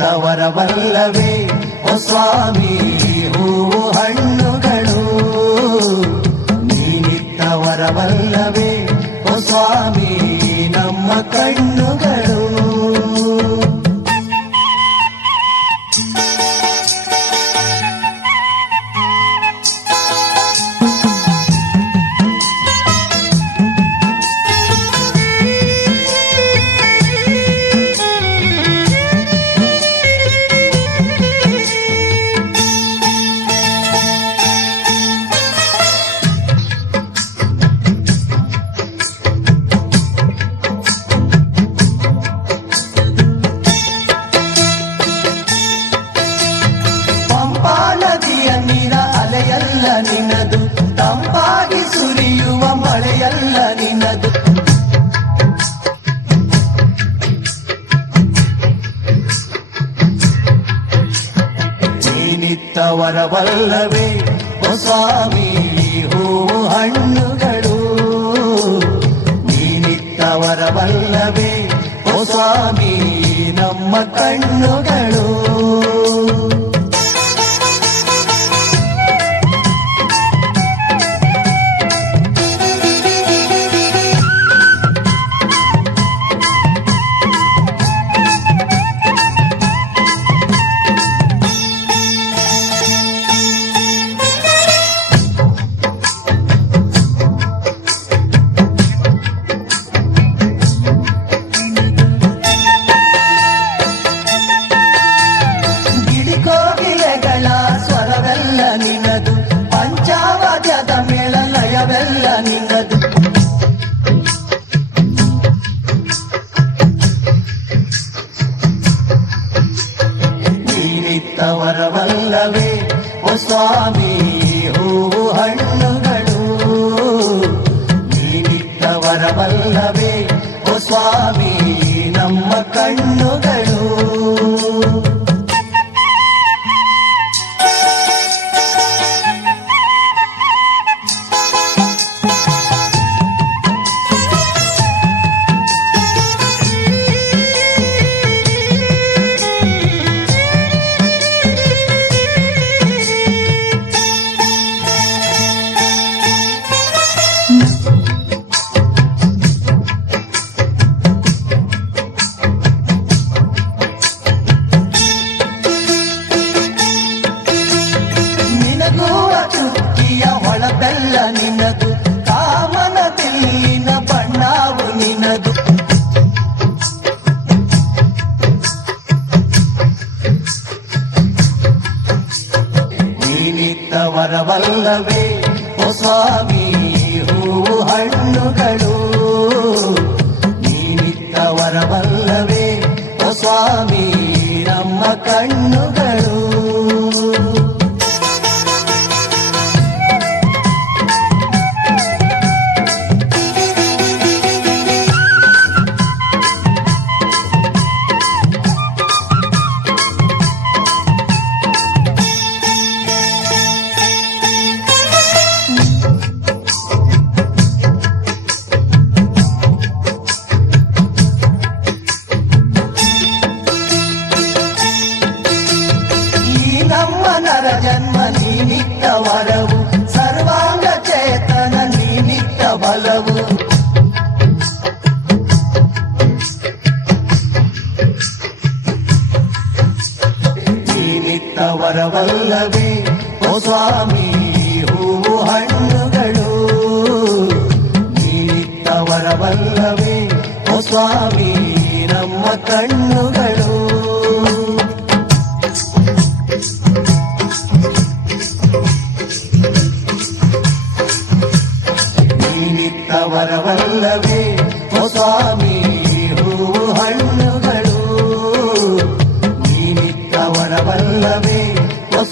ವರವಲ್ಲವೇ ಓ ಸ್ವಾಮಿ ಹೂವು ಹಣ್ಣುಗಳು. ನೀನಿತ್ತವರವಲ್ಲವೇ ಓ ಸ್ವಾಮಿ ನಮ್ಮ ಕಣ್ಣುಗಳು. ನೀನಿತ್ತ ವರವಲ್ಲವೇ ಓ ಸ್ವಾಮಿ ಹೂವು ಹಣ್ಣುಗಳು ನಿತ್ತವರವಲ್ಲವೇ ಓ ಸ್ವಾಮಿ ನಮ್ಮ ಕಣ್ಣುಗಳು ಸ್ವಾಮಿ ಹೂವು ಹಣ್ಣುಗಳು. ವರವಲ್ಲವೇ ಓ ಸ್ವಾಮಿ ನಮ್ಮ ಕಣ್ಣುಗಳು ಚುಕ್ಕಿಯ ನಿನದು ಕಾಮನ ಬಿಲ್ಲಿನ ಬಣ್ಣವು ನಿನದು. ನೀನಿತ್ತ ವರವಲ್ಲವೇ, ಓ ಸ್ವಾಮಿ, ಹೂವು ಹಣ್ಣುಗಳು. ನೀನಿತ್ತ ವರವಲ್ಲವೇ, ಓ ಸ್ವಾಮಿ, ನಮ್ಮ ಕಣ್ಣುಗಳು. ಜನ್ಮ ನೀನಿತ್ತ ವರವು ಸರ್ವಾಂಗ ಚೇತನ ನೀನಿತ್ತ ಬಲವು ನೀನಿತ್ತ ವರವಲ್ಲವೇ ಓ ಸ್ವಾಮಿ ಹೂವು ಹಣ್ಣುಗಳು ನೀನಿತ್ತ ವರವಲ್ಲವೇ ಓ ಸ್ವಾಮಿ ನಮ್ಮ ಕಣ್ಣುಗಳು ವರವಲ್ಲವೇ ಓ ಸ್ವಾಮಿ ಹೂವು ಹಣ್ಣುಗಳು. ನೀನಿತ್ತ ವರವಲ್ಲವೇ ಓ